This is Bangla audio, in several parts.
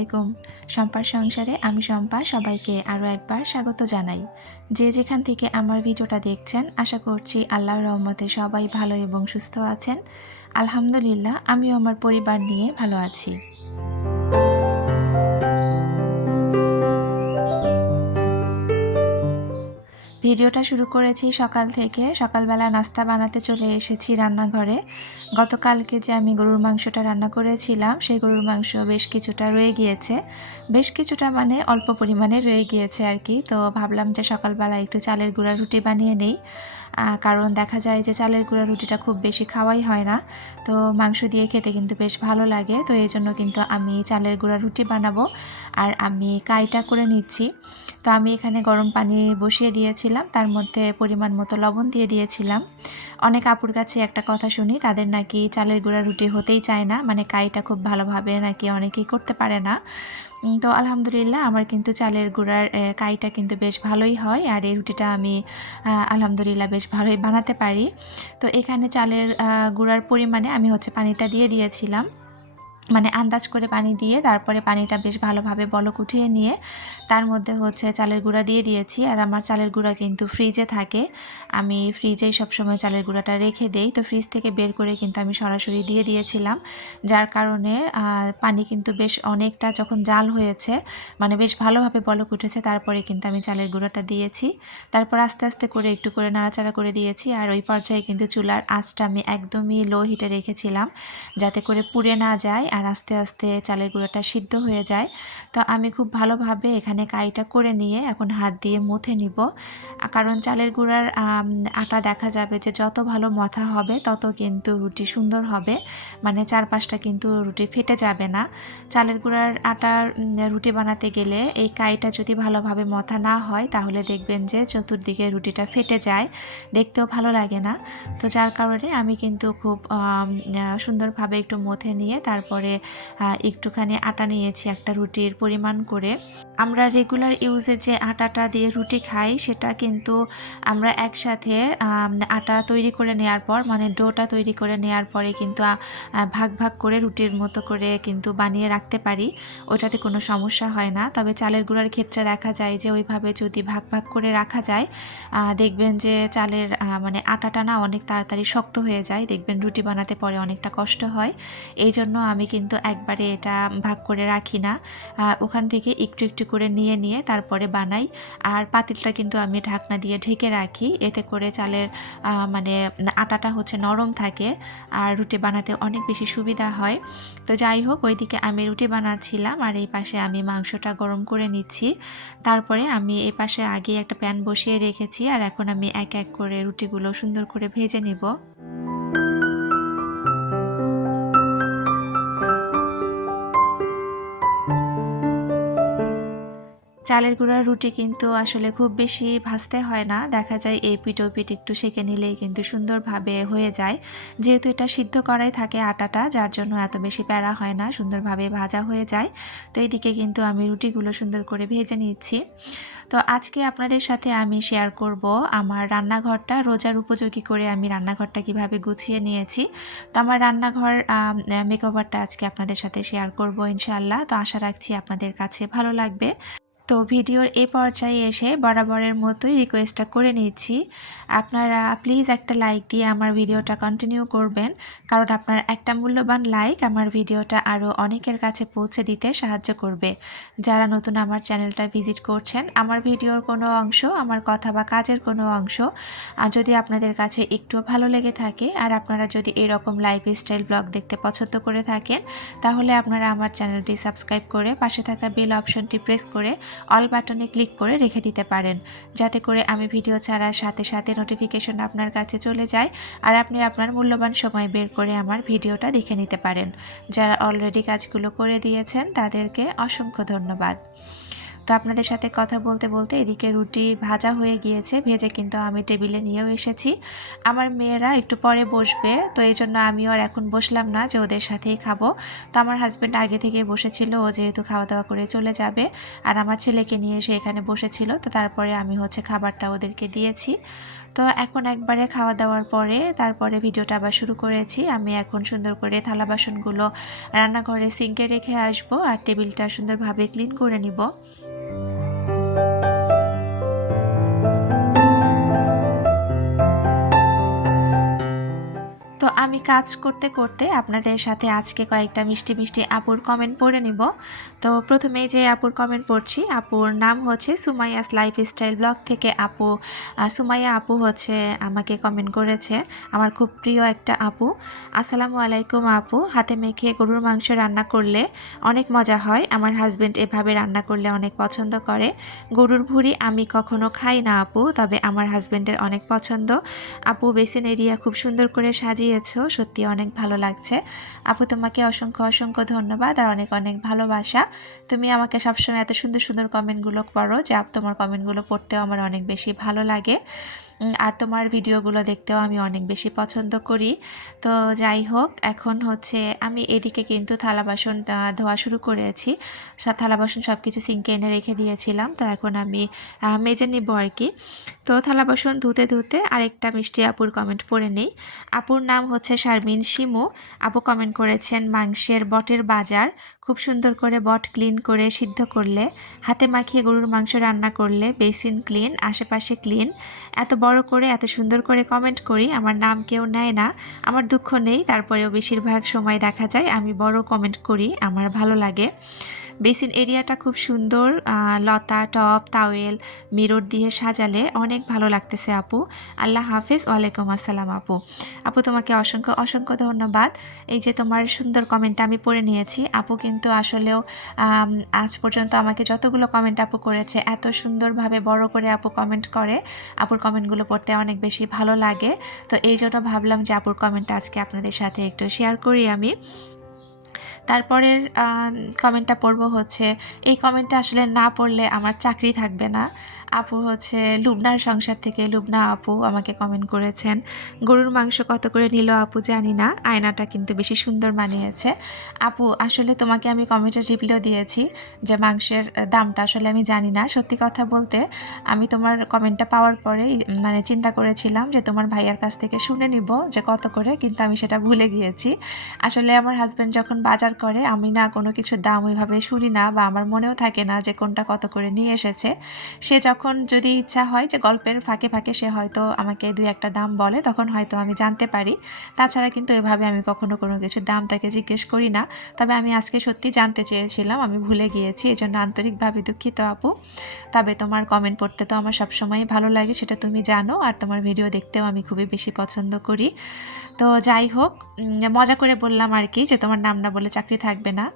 আলাইকুম। শম্পার সংসারে আমি শম্পা সবাইকে আরও একবার স্বাগত জানাই। যে যেখান থেকে আমার ভিডিওটা দেখছেন আশা করছি আল্লাহর রহমতে সবাই ভালো এবং সুস্থ আছেন। আলহামদুলিল্লাহ আমিও আমার পরিবার নিয়ে ভালো আছি। ভিডিওটা শুরু করেছি সকাল থেকে। সকালবেলা নাস্তা বানাতে চলে এসেছি রান্নাঘরে। গতকালকে যে আমি গরুর মাংসটা রান্না করেছিলাম সেই গরুর মাংস বেশ কিছুটা রয়ে গিয়েছে। বেশ কিছুটা মানে অল্প পরিমাণে রয়ে গিয়েছে আর কি। তো ভাবলাম যে সকালবেলা একটু চালের গুঁড়া রুটি বানিয়ে নেই, কারণ দেখা যায় যে চালের গুঁড়া রুটিটা খুব বেশি খাওয়াই হয় না। তো মাংস দিয়ে খেতে কিন্তু বেশ ভালো লাগে। তো এই জন্য কিন্তু আমি চালের গুঁড়া রুটি বানাবো। আর আমি কাইটা করে নিচ্ছি। তো আমি এখানে গরম পানি বসিয়ে দিয়েছিলাম, তার মধ্যে পরিমাণ মতো লবণ দিয়ে দিয়েছিলাম। অনেক আপুর কাছে একটা কথা শুনি, তাদের নাকি চালের গুঁড়া রুটি হতেই চায় না, মানে কাইটা খুব ভালোভাবে নাকি অনেকেই করতে পারে না। তো আলহামদুলিল্লাহ আমার কিন্তু চালের গুঁড়ার কাইটা কিন্তু বেশ ভালোই হয়, আর এই রুটিটা আমি আলহামদুলিল্লাহ বেশ ভালোই বানাতে পারি। তো এখানে চালের গুঁড়ার পরিমাণে আমি পানিটা দিয়ে দিয়েছিলাম, মানে আন্দাজ করে পানি দিয়ে তারপরে পানিটা বেশ ভালোভাবে বলক উঠিয়ে নিয়ে তার মধ্যে চালের গুঁড়া দিয়ে দিয়েছি। আর আমার চালের গুঁড়া কিন্তু ফ্রিজে থাকে, আমি ফ্রিজেই সবসময় চালের গুঁড়াটা রেখে দেই। তো ফ্রিজ থেকে বের করে কিন্তু আমি সরাসরি দিয়ে দিয়েছিলাম, যার কারণে পানি কিন্তু বেশ অনেকটা যখন জাল হয়েছে, মানে বেশ ভালোভাবে বলক উঠেছে, তারপরে কিন্তু আমি চালের গুঁড়াটা দিয়েছি। তারপর আস্তে আস্তে করে একটু করে নাড়াচাড়া করে দিয়েছি। আর ওই পর্যায়ে কিন্তু চুলার আঁচটা আমি একদমই লো হিটে রেখেছিলাম, যাতে করে পুড়ে না যায় আর আস্তে আস্তে চালের গুঁড়াটা সিদ্ধ হয়ে যায়। তো আমি খুব ভালোভাবে এখানে কাইটা করে নিয়ে এখন হাত দিয়ে মথে নিব, কারণ চালের গুঁড়ার আটা দেখা যাবে যে যত ভালো মথা হবে তত কিন্তু রুটি সুন্দর হবে, মানে চারপাশটা কিন্তু রুটি ফেটে যাবে না। চালের গুঁড়ার আটার রুটি বানাতে গেলে এই কাইটা যদি ভালোভাবে মথা না হয় তাহলে দেখবেন যে চতুর্দিকে রুটিটা ফেটে যায়, দেখতেও ভালো লাগে না। তো যার কারণে আমি কিন্তু খুব সুন্দরভাবে একটু মথে নিয়ে তারপরে একটুখানি আটা নিয়েছি একটা রুটির পরিমাণ করে। আমরা রেগুলার ইউজের যে আটাটা দিয়ে রুটি খাই সেটা কিন্তু আমরা একসাথে আটা তৈরি করে নেওয়ার পর, মানে ডোটা তৈরি করে নেওয়ার পরে কিন্তু ভাগ ভাগ করে রুটির মতো করে কিন্তু বানিয়ে রাখতে পারি, ওটাতে কোনো সমস্যা হয় না। তবে চালের গুঁড়ার ক্ষেত্রে দেখা যায় যে ওইভাবে যদি ভাগ ভাগ করে রাখা যায় দেখবেন যে চালের মানে আটাটা না অনেক তাড়াতাড়ি শক্ত হয়ে যায়, দেখবেন রুটি বানাতে পরে অনেকটা কষ্ট হয়। এই জন্য আমি কিন্তু একবারে এটা ভাগ করে রাখি না, ওখান থেকে একটু একটু করে নিয়ে নিয়ে তারপরে বানাই। আর পাতিলটা কিন্তু আমি ঢাকনা দিয়ে ঢেকে রাখি, এতে করে চালের মানে আটাটা নরম থাকে আর রুটি বানাতে অনেক বেশি সুবিধা হয়। তো যাই হোক, ওইদিকে আমি রুটি বানাচ্ছিলাম আর এই পাশে আমি মাংসটা গরম করে নিচ্ছি। তারপরে আমি এই পাশে আগে একটা প্যান বসিয়ে রেখেছি, আর এখন আমি এক এক করে রুটিগুলো সুন্দর করে ভেজে নিব। চালের গুঁড়ার রুটি কিন্তু আসলে খুব বেশি ভাজতে হয় না, দেখা যায় এই পিঠ ও পিঠ একটু সেঁকে নিলেই কিন্তু সুন্দরভাবে হয়ে যায়। যেহেতু এটা সিদ্ধ করাই থাকে আটাটা, যার জন্য এত বেশি প্যারা হয় না, সুন্দরভাবে ভাজা হয়ে যায়। তো এইদিকে কিন্তু আমি রুটিগুলো সুন্দর করে ভেজে নিচ্ছি। তো আজকে আপনাদের সাথে আমি শেয়ার করব আমার রান্নাঘরটা রোজার উপযোগী করে আমি রান্নাঘরটা কিভাবে গুছিয়ে নিয়েছি। তো আমার রান্নাঘর মেকওভারটা আজকে আপনাদের সাথে শেয়ার করব ইনশাআল্লাহ। তো আশা রাখছি আপনাদের কাছে ভালো লাগবে। তো ভিডিওর এই পর্যায়ে এসে বরাবরের মতোই রিকোয়েস্টটা করে নিচ্ছি, আপনারা প্লিজ একটা লাইক দিয়ে আমার ভিডিওটা কন্টিনিউ করবেন, কারণ আপনার একটা মূল্যবান লাইক আমার ভিডিওটা আরও অনেকের কাছে পৌঁছে দিতে সাহায্য করবে। যারা নতুন আমার চ্যানেলটা ভিজিট করছেন, আমার ভিডিওর কোনো অংশ, আমার কথা বা কাজের কোনো অংশ যদি আপনাদের কাছে একটু ভালো লেগে থাকে, আর আপনারা যদি এরকম লাইফস্টাইল ব্লগ দেখতে পছন্দ করে থাকেন, তাহলে আপনারা আমার চ্যানেলটি সাবস্ক্রাইব করে পাশে থাকা বেল অপশনটি প্রেস করে অল বাটনে ক্লিক করে রেখে দিতে পারেন, যাতে করে আমি ভিডিও ছাড়ার সাথে সাথে নোটিফিকেশন আপনার কাছে চলে যায় আর আপনি আপনার মূল্যবান সময় বের করে আমার ভিডিওটা দেখে নিতে পারেন। যারা অলরেডি কাজগুলো করে দিয়েছেন তাদেরকে অসংখ্য ধন্যবাদ। তো আপনাদের সাথে কথা বলতে বলতে এদিকে রুটি ভাজা হয়ে গিয়েছে, ভেজে কিন্তু আমি টেবিলে নিয়েও এসেছি। আমার মেয়েরা একটু পরে বসবে, তো এই জন্য আমিও আর এখন বসলাম না যে ওদের সাথেই খাবো। তো আমার হাজব্যান্ড আগে থেকে বসেছিল, ও যেহেতু খাওয়া দাওয়া করে চলে যাবে, আর আমার ছেলেকে নিয়ে এসে এখানে বসেছিল। তো তারপরে আমি খাবারটা ওদেরকে দিয়েছি। তো এখন একবারে খাওয়া দাওয়ার পরে তারপরে ভিডিওটা আবার শুরু করেছি। আমি এখন সুন্দর করে থালা বাসনগুলো রান্নাঘরে সিঙ্কে রেখে আসবো আর টেবিলটা সুন্দরভাবে ক্লিন করে নিব। তো আমি কাজ করতে করতে আপনাদের সাথে আজকে কয়েকটা মিষ্টি মিষ্টি আপুর কমেন্ট পড়ে নিব। তো প্রথমেই যে আপুর কমেন্ট পড়ছি, আপুর নাম সুমাইয়াস লাইফস্টাইল ব্লগ থেকে আপু সুমাইয়া আপু আমাকে কমেন্ট করেছে। আমার খুব প্রিয় একটা আপু। আসসালামু আলাইকুম আপু, হাতে মেখে গরুর মাংস রান্না করলে অনেক মজা হয়। আমার হাজবেন্ড এভাবে রান্না করলে অনেক পছন্দ করে। গরুর ভুঁড়ি আমি কখনো খাই না আপু, তবে আমার হাজবেন্ডের অনেক পছন্দ। আপু বেসিন এরিয়া খুব সুন্দর করে সাজিয়েছো, সত্যি অনেক ভালো লাগছে। আপু তোমাকে অসংখ্য অসংখ্য ধন্যবাদ আর অনেক অনেক ভালোবাসা। তুমি আমাকে সবসময় এত সুন্দর সুন্দর কমেন্টগুলো করো, যে তোমার কমেন্টগুলো পড়তেও আমার অনেক বেশি ভালো লাগে, আর তোমার ভিডিওগুলো দেখতেও আমি অনেক বেশি পছন্দ করি। তো যাই হোক, এখন আমি এদিকে কিন্তু থালা বাসন ধোয়া শুরু করেছি। থালা বাসন সব কিছু সিঙ্কে এনে রেখে দিয়েছিলাম, তো এখন আমি মেজে নিব আর কি। তো থালা বাসন ধুতে ধুতে আরেকটা মিষ্টি আপুর কমেন্ট পড়ে নেই। আপুর নাম শারমিন শিমু। আপু কমেন্ট করেছেন, মাংসের বটের বাজার খুব সুন্দর করে বট ক্লিন করে সিদ্ধ করলে, হাতে মাখিয়ে গরুর মাংস রান্না করলে বেসিন ক্লিন, আশেপাশে ক্লিন। এত বড় করে এত সুন্দর করে কমেন্ট করি, আমার নাম কেউ নেয় না, আমার দুঃখ নেই, তারপরেও বেশিরভাগ সময় দেখা যায় আমি বড় কমেন্ট করি, আমার ভালো লাগে। বেসিন এরিয়াটা খুব সুন্দর, লতা টপ তাওয়েল মিরর দিয়ে সাজালে অনেক ভালো লাগতেছে আপু। আল্লাহ হাফিজ। ওয়ালাইকুম আসসালাম আপু। আপু তোমাকে অসংখ্য অসংখ্য ধন্যবাদ। এই যে তোমার সুন্দর কমেন্টটা আমি পড়ে নিয়েছি। আপু কিন্তু আসলেও আজ পর্যন্ত আমাকে যতগুলো কমেন্ট আপু করেছে, এত সুন্দরভাবে বড় করে আপু কমেন্ট করে, আপুর কমেন্টগুলো পড়তে অনেক বেশি ভালো লাগে। তো এই জন্য ভাবলাম যে আপুর কমেন্টটা আজকে আপনাদের সাথে একটু শেয়ার করি আমি। তারপরের কমেন্টটা পড়ব এই কমেন্টটা আসলে না পড়লে আমার চাকরি থাকবে না। আপু লুবনার সংসার থেকে লুবনা আপু আমাকে কমেন্ট করেছেন, গরুর মাংস কত করে নিল আপু জানি না, আয়নাটা কিন্তু বেশি সুন্দর মানিয়েছে। আপু আসলে তোমাকে আমি কমেন্টের রিপ্লাইও দিয়েছি যে মাংসের দামটা আসলে আমি জানি না। সত্যি কথা বলতে আমি তোমার কমেন্টটা পাওয়ার পরেই চিন্তা করেছিলাম যে তোমার ভাইয়ার কাছ থেকে শুনে নিব যে কত করে, কিন্তু আমি সেটা ভুলে গিয়েছি। আসলে আমার হাজব্যান্ড যখন বাজার করে আমি না কোনো কিছুর দাম ওইভাবে শুনি না, বা আমার মনেও থাকে না যে কোনটা কত করে নিয়ে এসেছে। সে যখন যদি ইচ্ছা হয় যে গল্পের ফাঁকে ফাঁকে সে হয়তো আমাকে দুই একটা দাম বলে, তখন হয়তো আমি জানতে পারি। তাছাড়া কিন্তু এভাবে আমি কখনো কোনো কিছুর দাম তাকে জিজ্ঞেস করি না। তবে আমি আজকে সত্যি জানতে চেয়েছিলাম, আমি ভুলে গিয়েছি, এই জন্য আন্তরিকভাবে দুঃখিত আপু। তবে তোমার কমেন্ট পড়তে তো আমার সবসময় ভালো লাগে, সেটা তুমি জানো, আর তোমার ভিডিও দেখতেও আমি খুবই বেশি পছন্দ করি। তো যাই হোক, মজা করে বললাম আর কি যে তোমার নাম না বলে চাকরি থাকবে না।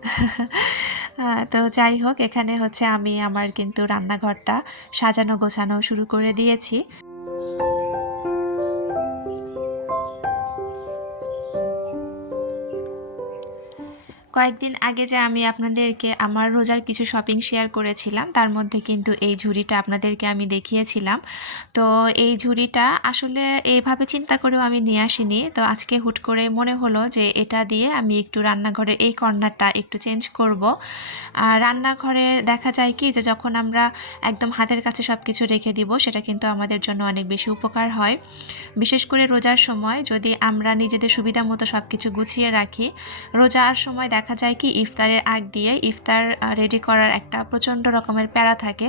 তো যাই হোক, এখানে আমি আমার কিন্তু রান্নাঘরটা সাজানো গোছানো শুরু করে দিয়েছি। কয়েকদিন আগে যে আমি আপনাদেরকে আমার রোজার কিছু শপিং শেয়ার করেছিলাম, তার মধ্যে কিন্তু এই ঝুড়িটা আপনাদেরকে আমি দেখিয়েছিলাম। তো এই ঝুড়িটা আসলে এইভাবে চিন্তা করেও আমি নিয়ে আসিনি। তো আজকে হুট করে মনে হলো যে এটা দিয়ে আমি একটু রান্নাঘরের এই কর্নারটা একটু চেঞ্জ করব। রান্নাঘরে দেখা যায় কি যে যখন আমরা একদম হাতের কাছে সব কিছু রেখে দিব, সেটা কিন্তু আমাদের জন্য অনেক বেশি উপকার হয়। বিশেষ করে রোজার সময় যদি আমরা নিজেদের সুবিধা মতো সব কিছু গুছিয়ে রাখি, রোজার সময় দেখা যায় কি ইফতারের আগ দিয়ে ইফতার রেডি করার একটা প্রচণ্ড রকমের প্যারা থাকে।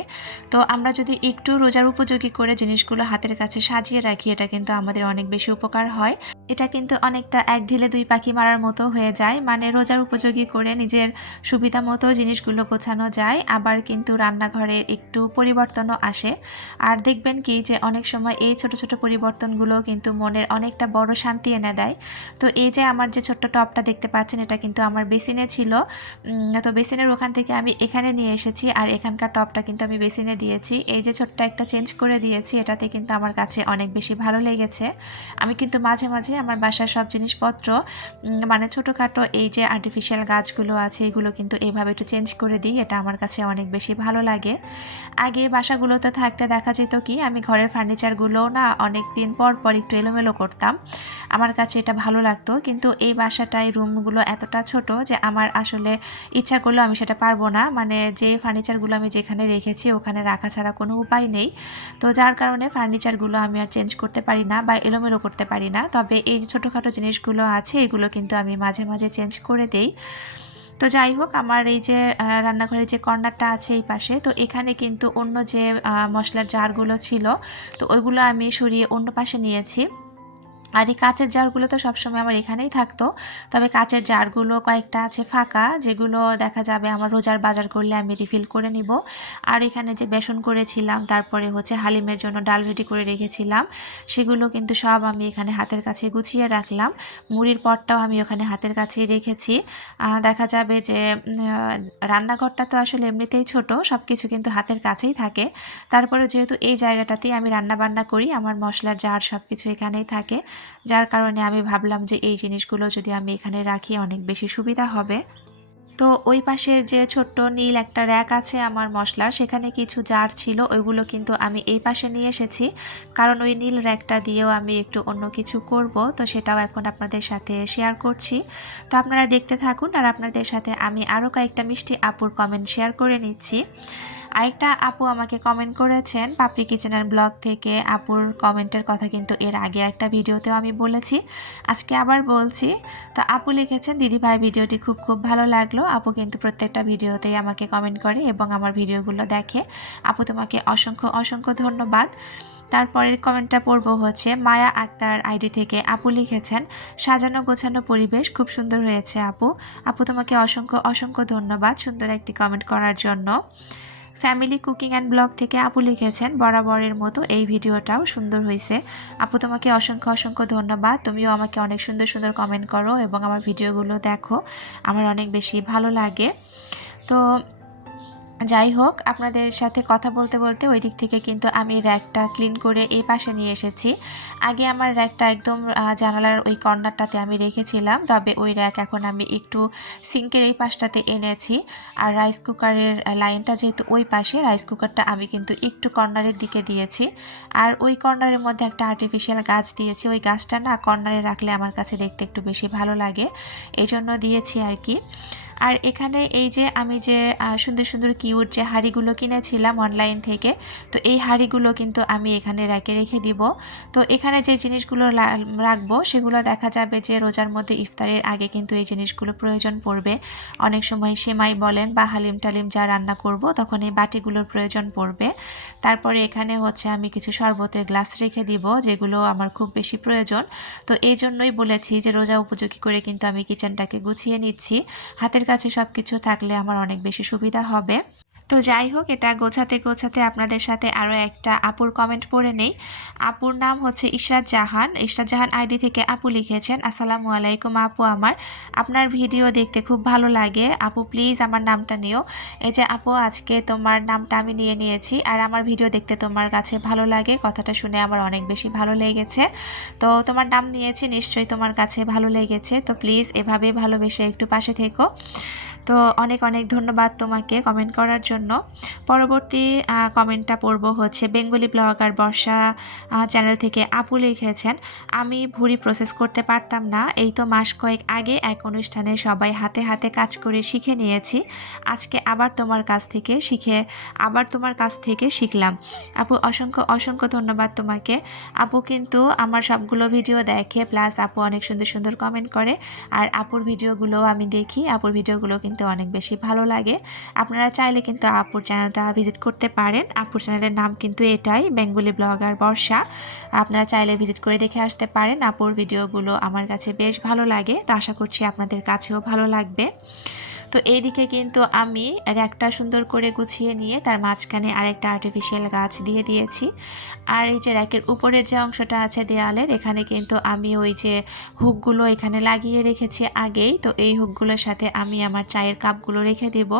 তো আমরা যদি একটু রোজার উপযোগী করে জিনিসগুলো হাতের কাছে সাজিয়ে রাখি, এটা কিন্তু আমাদের অনেক বেশি উপকার হয়। এটা কিন্তু অনেকটা এক ঢিলে দুই পাখি মারার মতো হয়ে যায়, মানে রোজার উপযোগী করে নিজের সুবিধা মতো জিনিসগুলো গোছানো যায়, আবার কিন্তু রান্নাঘরে একটু পরিবর্তনও আসে। আর দেখবেন কি যে অনেক সময় এই ছোট ছোট পরিবর্তনগুলো কিন্তু মনের অনেকটা বড় শান্তি এনে দেয়। তো এই যে আমার যে ছোট্ট টপটা দেখতে পাচ্ছেন, এটা কিন্তু আমার বেসিনে ছিল। তো বেসিনের ওখান থেকে আমি এখানে নিয়ে এসেছি, আর এখানকার টপটা কিন্তু আমি বেসিনে দিয়েছি। এই যে ছোট্ট একটা চেঞ্জ করে দিয়েছি, এটাতে কিন্তু আমার কাছে অনেক বেশি ভালো লেগেছে। আমি কিন্তু মাঝে মাঝে আমার বাসার সব জিনিসপত্র মানে ছোটোখাটো এই যে আর্টিফিশিয়াল গাছগুলো আছে এগুলো কিন্তু এইভাবে একটু চেঞ্জ করে দিই, এটা আমার কাছে অনেক বেশি ভালো লাগে। আগে বাসাগুলোতে থাকতে দেখা যেত কি আমি ঘরের ফার্নিচারগুলোও না অনেক দিন পর পর একটু এলোমেলো করতাম, আমার কাছে এটা ভালো লাগতো। কিন্তু এই বাসাটায় রুমগুলো এতটা ছোট যে আমার আসলে ইচ্ছা করলেও আমি সেটা পারবো না, মানে যে ফার্নিচারগুলো আমি যেখানে রেখেছি ওখানে রাখা ছাড়া কোনো উপায় নেই। তো যার কারণে ফার্নিচারগুলো আমি আর চেঞ্জ করতে পারি না বা এলোমেলো করতে পারি না। তবে এই যে ছোটোখাটো জিনিসগুলো আছে এগুলো কিন্তু আমি মাঝে মাঝে চেঞ্জ করে দেই। তো যাই হোক, আমার এই যে রান্নাঘরের যে কর্নারটা আছে এই পাশে, তো এখানে কিন্তু অন্য যে মশলার জারগুলো ছিল তো ওইগুলো আমি সরিয়ে অন্য পাশে নিয়েছি। আর এই কাচের জারগুলো তো সবসময় আমার এখানেই থাকতো, তবে কাচের জারগুলো কয়েকটা আছে ফাঁকা, যেগুলো দেখা যাবে আমার রোজার বাজার করলে আমি রিফিল করে নিব। আর এখানে যে বেসন করেছিলাম, তারপরে হচ্ছে হালিমের জন্য ডাল রেডি করে রেখেছিলাম, সেগুলো কিন্তু সব আমি এখানে হাতের কাছে গুছিয়ে রাখলাম। মুড়ির পটটাও আমি ওখানে হাতের কাছেই রেখেছি। দেখা যাবে যে রান্নাঘরটা তো আসলে এমনিতেই ছোট, সব কিছু কিন্তু হাতের কাছেই থাকে। তারপরে যেহেতু এই জায়গাটাতেই আমি রান্না বান্না করি, আমার মশলার জার সব কিছু এখানেই থাকে, যার কারণে আমি ভাবলাম যে এই জিনিসগুলো যদি আমি এখানে রাখি অনেক বেশি সুবিধা হবে। তো ওই পাশের যে ছোট্ট নীল একটা র্যাক আছে আমার মশলার, সেখানে কিছু জার ছিল, ওইগুলো কিন্তু আমি এই পাশে নিয়ে এসেছি, কারণ ওই নীল র্যাকটা দিয়েও আমি একটু অন্য কিছু করব, তো সেটাও এখন আপনাদের সাথে শেয়ার করছি। তো আপনারা দেখতে থাকুন, আর আপনাদের সাথে আমি আরও কয়েকটা মিষ্টি আপুর কমেন্ট শেয়ার করে নিচ্ছি। আরেকটা আপু আমাকে কমেন্ট করেছেন পাপড়ি কিচেন অ্যান্ড ব্লগ থেকে। আপুর কমেন্টের কথা কিন্তু এর আগে একটা ভিডিওতেও আমি বলেছি, আজকে আবার বলছি। তো আপু লিখেছেন, দিদিভাই ভিডিওটি খুব খুব ভালো লাগলো। আপু কিন্তু প্রত্যেকটা ভিডিওতেই আমাকে কমেন্ট করে এবং আমার ভিডিওগুলো দেখে। আপু তোমাকে অসংখ্য অসংখ্য ধন্যবাদ। তারপরের কমেন্টটা পড়ব হচ্ছে মায়া আক্তার আইডি থেকে। আপু লিখেছেন, সাজানো গোছানো পরিবেশ খুব সুন্দর হয়েছে আপু। আপু তোমাকে অসংখ্য অসংখ্য ধন্যবাদ সুন্দর একটি কমেন্ট করার জন্য। ফ্যামিলি কুকিং অ্যান্ড ব্লগ থেকে আপু লিখেছেন, বরাবরের মতো এই ভিডিওটাও সুন্দর হয়েছে। আপু তোমাকে অসংখ্য অসংখ্য ধন্যবাদ, তুমিও আমাকে অনেক সুন্দর সুন্দর কমেন্ট করো এবং আমার ভিডিওগুলো দেখো, আমার অনেক বেশি ভালো লাগে। তো যাই হোক, আপনাদের সাথে কথা বলতে বলতে ওই দিক থেকে কিন্তু আমি র্যাকটা ক্লিন করে এই পাশে নিয়ে এসেছি। আগে আমার র্যাকটা একদম জানালার ওই কর্নারটাতে আমি রেখেছিলাম, তবে ওই র্যাক এখন আমি একটু সিঙ্কের এই পাশটাতে এনেছি। আর রাইস কুকারের লাইনটা যেহেতু ওই পাশে, রাইস কুকারটা আমি কিন্তু একটু কর্নারের দিকে দিয়েছি। আর ওই কর্নারের মধ্যে একটা আর্টিফিশিয়াল গাছ দিয়েছি, ওই গাছটা না কর্নারে রাখলে আমার কাছে দেখতে একটু বেশি ভালো লাগে, এই জন্য দিয়েছি আর কি। আর এখানে এই যে আমি যে সুন্দর সুন্দর কিউট যে হাঁড়িগুলো কিনেছিলাম অনলাইন থেকে, তো এই হাঁড়িগুলো কিন্তু আমি এখানে রেখে রেখে দিব। তো এখানে যে জিনিসগুলো রাখবো সেগুলো দেখা যাবে যে রোজার মধ্যে ইফতারের আগে কিন্তু এই জিনিসগুলো প্রয়োজন পড়বে। অনেক সময় সেমাই বলেন বা হালিম টালিম যা রান্না করব তখন এই বাটিগুলোর প্রয়োজন পড়বে। তারপরে এখানে হচ্ছে আমি কিছু শরবতের গ্লাস রেখে দিব, যেগুলো আমার খুব বেশি প্রয়োজন। তো এই জন্যই বলেছি যে রোজা উপযোগী করে কিন্তু আমি কিচেনটাকে গুছিয়ে নিচ্ছি, হাতের কাছে সব কিছু থাকলে আমার অনেক বেশি সুবিধা হবে। তো যাই হোক, এটা গোছাতে গোছাতে আপনাদের সাথে আরও একটা আপুর কমেন্ট পড়ে নেই। আপুর নাম হচ্ছে ইশরাত জাহান। ইশরাত জাহান আইডি থেকে আপু লিখেছেন, আসসালামু আলাইকুম আপু, আপনার ভিডিও দেখতে খুব ভালো লাগে আপু, প্লিজ আমার নামটা নিও। এই যে আপু, আজকে তোমার নামটা আমি নিয়ে নিয়েছি, আর আমার ভিডিও দেখতে তোমার কাছে ভালো লাগে, কথাটা শুনে আমার অনেক বেশি ভালো লেগেছে। তো তোমার নাম নিয়েছি, নিশ্চয়ই তোমার কাছে ভালো লেগেছে, তো প্লিজ এভাবেই ভালোবেসে একটু পাশে থেকো। তো অনেক অনেক ধন্যবাদ তোমাকে কমেন্ট করার জন্য। পরবর্তী কমেন্টটা পড়ব হচ্ছে বেঙ্গলি ব্লগার বর্ষা চ্যানেল থেকে। আপু লিখেছেন, আমি ভুঁড়ি প্রসেস করতে পারতাম না, এই তো মাস কয়েক আগে এক অনুষ্ঠানে সবাই হাতে হাতে কাজ করে শিখে নিয়েছি, আজকে আবার তোমার কাছ থেকে শিখলাম। আপু অসংখ্য অসংখ্য ধন্যবাদ তোমাকে। আপু কিন্তু আমার সবগুলো ভিডিও দেখে, প্লাস আপু অনেক সুন্দর সুন্দর কমেন্ট করে, আর আপুর ভিডিওগুলো আমি দেখি, আপুর ভিডিওগুলো কিন্তু অনেক বেশি ভালো লাগে। আপনারা চাইলে কিন্তু আপুর চ্যানেলটা ভিজিট করতে পারেন, আপুর চ্যানেলের নাম কিন্তু এটাই, বেঙ্গলি ব্লগার বর্ষা। আপনারা চাইলে ভিজিট করে দেখে আসতে পারেন, আপুর ভিডিওগুলো আমার কাছে বেশ ভালো লাগে, তো আশা করছি আপনাদের কাছেও ভালো লাগবে। তো তো এইদিকে কিন্তু আমি র্যাকটা সুন্দর করে গুছিয়ে নিয়ে তার মাঝখানে আরেকটা আর্টিফিশিয়াল গাছ দিয়ে দিয়েছি। আর এই যে র্যাকের উপরের যে অংশটা আছে দেয়ালের, এখানে কিন্তু আমি ওই যে হুকগুলো এখানে লাগিয়ে রেখেছি আগেই। তো এই হুকগুলোর সাথে আমি আমার চায়ের কাপগুলো রেখে দেব।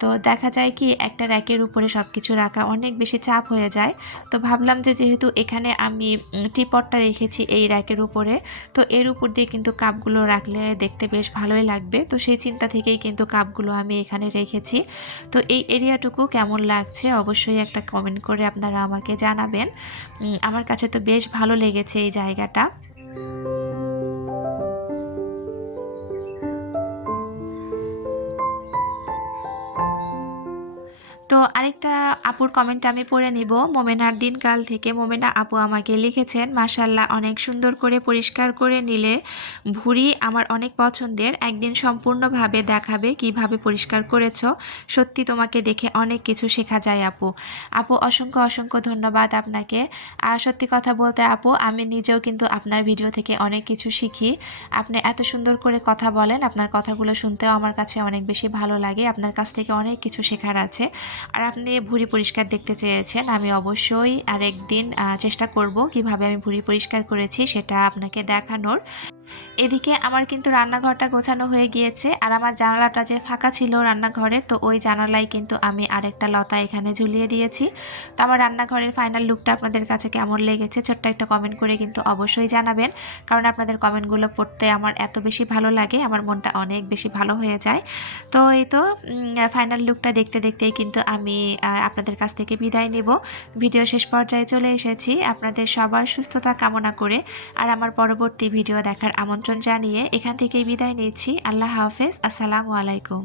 তো দেখা যায় কি একটা র্যাকের উপরে সব কিছু রাখা অনেক বেশি চাপ হয়ে যায়। তো ভাবলাম যে যেহেতু এখানে আমি টিপটটা রেখেছি এই র্যাকের উপরে, তো এর উপর দিয়ে কিন্তু কাপগুলো রাখলে দেখতে বেশ ভালোই লাগবে। তো সেই চিন্তা থেকেই কিন্তু কাপগুলো আমি এখানে রেখেছি। তো এই এরিয়াটুকু কেমন লাগছে অবশ্যই একটা কমেন্ট করে আপনারা আমাকে জানাবেন। আমার কাছে তো বেশ ভালো লেগেছে এই জায়গাটা। তো আরেকটা আপুর কমেন্ট আমি পড়ে নিব। মোমেনার দিনকাল থেকে মোমেনা আপু আমাকে লিখেছেন, মাশাল্লাহ অনেক সুন্দর করে পরিষ্কার করে নিলে ভুঁড়ি আমার অনেক পছন্দের, একদিন সম্পূর্ণভাবে দেখাবে কিভাবে পরিষ্কার করেছো, সত্যি তোমাকে দেখে অনেক কিছু শেখা যায় আপু। আপু অসংখ্য অসংখ্য ধন্যবাদ আপনাকে। আর সত্যি কথা বলতে আপু আমি নিজেও কিন্তু আপনার ভিডিও থেকে অনেক কিছু শিখি। আপনি এত সুন্দর করে কথা বলেন, আপনার কথাগুলো শুনতেও আমার কাছে অনেক বেশি ভালো লাগে। আপনার কাছ থেকে অনেক কিছু শেখার আছে। আর আপনি ভুঁড়ি পরিষ্কার দেখতে চেয়েছেন, আমি অবশ্যই আরেকদিন চেষ্টা করব কিভাবে আমি ভুঁড়ি পরিষ্কার করেছি সেটা আপনাকে দেখানোর। এদিকে আমার কিন্তু রান্নাঘরটা গোছানো হয়ে গিয়েছে, আর আমার জানালাটা যে ফাঁকা ছিল রান্নাঘরের, তো ওই জানালায় কিন্তু আমি আরেকটা লতা এখানে ঝুলিয়ে দিয়েছি। তো আমার রান্নাঘরের ফাইনাল লুকটা আপনাদের কাছে কেমন লেগেছে ছোট্ট একটা কমেন্ট করে কিন্তু অবশ্যই জানাবেন, কারণ আপনাদের কমেন্টগুলো পড়তে আমার এত বেশি ভালো লাগে, আমার মনটা অনেক বেশি ভালো হয়ে যায়। তো এই তো ফাইনাল লুকটা দেখতে দেখতেই কিন্তু আমি আপনাদের কাছ থেকে বিদায় নেব। ভিডিও শেষ পর্যায়ে চলে এসেছি। আপনাদের সবার সুস্থতা কামনা করে আর আমার পরবর্তী ভিডিও দেখার আমন্ত্রণ জানিয়ে এখান থেকেই বিদায় নিচ্ছি। আল্লাহ হাফেজ, আসসালামু আলাইকুম।